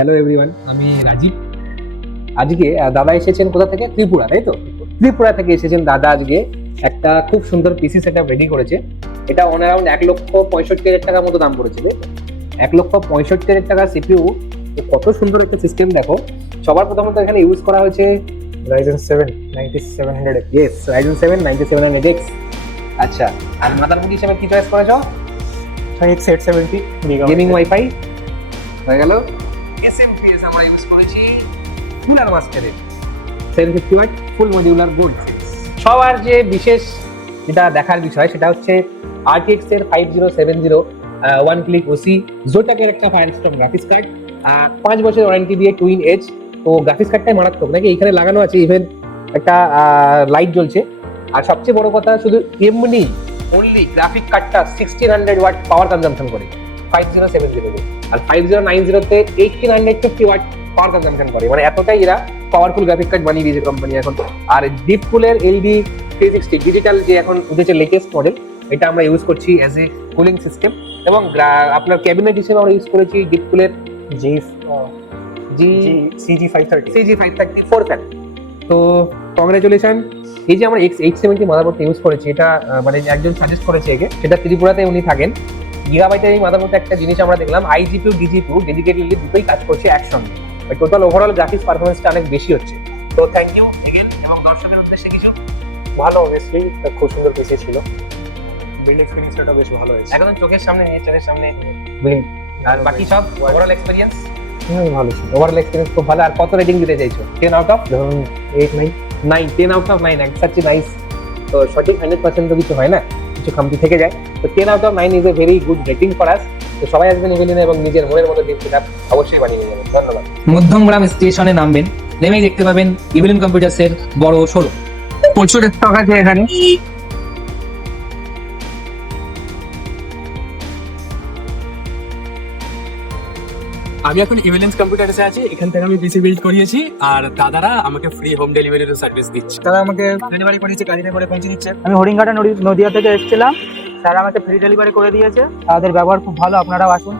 Hello everyone, আমি রাজীব। আজকে দাদা এসেছেন কোথা থেকে? ত্রিপুরা, তাই তো? ত্রিপুরা থেকে এসেছেন দাদা। আজকে একটা খুব সুন্দর পিসি সেটআপ রেডি করেছে। এটা অন অ্যারাউন্ড 1,65,000 টাকার মতো দাম পড়েছে, তাই তো? 1,65,000 টাকার সিপিইউ। কত সুন্দর একটা সিস্টেম দেখো। সবার প্রথমত এখানে ইউজ করা হয়েছে Ryzen 7 9700X yes Ryzen 7 9700X। আচ্ছা, আর মাদারবোর্ড হিসেবে কি চয়েস করেছো? X870 গেমিং ওয়াইফাই হয়ে গেল। এসএমপিএস আমরা ইউজ করেছি কুলার মাস্টারে 750 ওয়াট ফুল মডিউলার বোর্ড। সবার যে বিশেষ যেটা দেখার বিষয় সেটা হচ্ছে RTX এর 5070 ওয়ান ক্লিক ওসি জোটাকের একটা ফায়ারস্ট্রম গ্রাফিক্স কার্ড, 5 বছর ওয়ারেন্টি দিয়ে টুইন এজ। তো গ্রাফিক্স কার্ডটাই মারাত্মক নাকি, এখানে লাগানো আছে ইভেন একটা লাইট জ্বলছে। আর সবচেয়ে বড় কথা, শুধু এমনি অনলি গ্রাফিক কার্ডটা 1600 ওয়াট পাওয়ার কনজাম্পশন করে 5070 আর 5090 তে 1850 ওয়াট পাওয়ার কনজাম্পশন করে। মানে এতটাই এরা পাওয়ারফুল গ্রাফিক কার্ড বানিয়ে দিয়েছে কোম্পানি এখন। আর ডিপ কুলের এলডি 360 ডিজিটাল যে এখন উঠেছে লেটেস্ট মডেল, এটা আমরা ইউজ করছি অ্যাজ এ কুলিং সিস্টেম। এবং আপনার ক্যাবিনেট হিসেবে আমরা ইউজ করেছি ডিপ কুলের CG530 4 ফ্যান। তো কংগ্রেচুলেশন। এই যে আমরা X870 মাদারবোর্ডটা ইউজ করেছি, এটা মানে একজন সাজেস্ট করেছে একে, সেটা ত্রিপুরাতে উনি থাকেন। গিগাবাইটের এই মাদারবোর্ডে একটা জিনিস আমরা দেখলাম, IGPU DGPU ডেডিকেটেডলি দুটোই কাজ করছে একসঙ্গে। টোটাল ওভারঅল গ্রাফিক্স পারফরমেন্সটা অনেক বেশি হচ্ছে। তো থ্যাংক ইউ এগেন। এবং দর্শকের উদ্দেশ্যে কিছু ভালো, অবভিয়াসলি খুব সুন্দর পিসি ছিল। বিল্ড এক্সপেরিয়েন্সটা বেশ ভালো হয়েছে। একদম চোখের সামনে নিয়ে চোখের সামনে আর বাকি সব ওভারঅল এক্সপেরিয়েন্স ভালো ছিল। ওভারঅল এক্সপেরিয়েন্স খুব ভালো। আর কত রেটিং দিতে চাইছো? 10 আউট অফ ধরুন 8 9 9 10 আউট অফ 9 সাচ নাইস। তো সঠিক 100% তো কিছু হয় না, কিছু খামতি থেকে যায়। তো 10 out of 9 is a very good rating for us. তো সবাই আসবেন ইভেলিনে এবং নিজের মনের মতো দিন সেটআপ অবশ্যই বানিয়ে নেবেন। ধন্যবাদ। মধ্যমগ্রাম স্টেশনে নামবেন, নেমেই দেখতে পাবেন ইভিলিন কম্পিউটার্সের বড় শোরুম। প্রচুর স্টক আছে এখানে। আমি এখন ইভিলেন্স কম্পিউটার্সে আছি। এখান থেকে আমি পিসি বিল্ড করিয়েছি আর দাদারা আমাকে ফ্রি হোম ডেলিভারির সার্ভিস দিচ্ছে। তারা আমাকে ডেলিভারি করিয়েছে, গাড়িতে করে পৌঁছে দিচ্ছে। আমি হরিণঘাটা নদিয়া থেকে এসেছিলাম, স্যার আমাকে ফ্রি ডেলিভারি করে দিয়েছে। তাদের ব্যবহার খুব ভালো, আপনারাও আসুন।